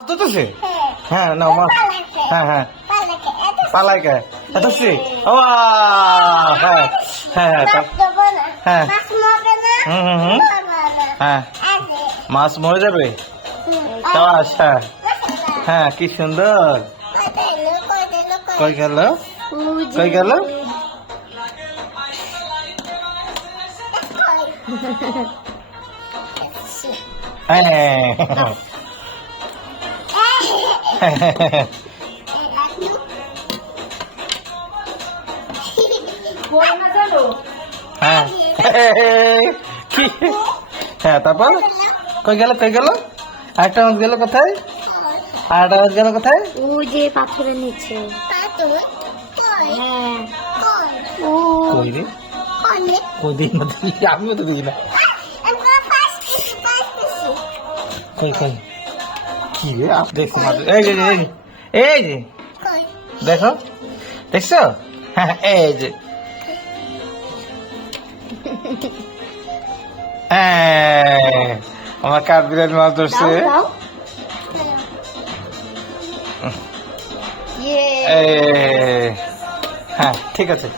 ধরতেছে হ্যাঁ না মাছ হ্যাঁ হ্যাঁ পালাই কে ধরছি ও হ্যাঁ হ্যাঁ হ্যাঁ হ্যাঁ হুম হুম হুম হ্যাঁ মাছ মরে যাবে চাষ হ্যাঁ হ্যাঁ কি সুন্দর কই গেল কই গেল হ্যাঁ হ্যাঁ কি হ্যাঁ তারপর কই গেল আরেকটা মাছ গেল কোথায় আরেকটা মাছ গেল কোথায় ওই যে পাথরের নিচে হ্যাঁ ও কই রে কই দিই না আমিও তো দিই না কই কই কি রে আপ দেখো মাছ এই যে এই যে দেখো দেখছো হ্যাঁ এই যে আমার কাঠ বিড়াল মাছ ধরছে হ্যাঁ ঠিক আছে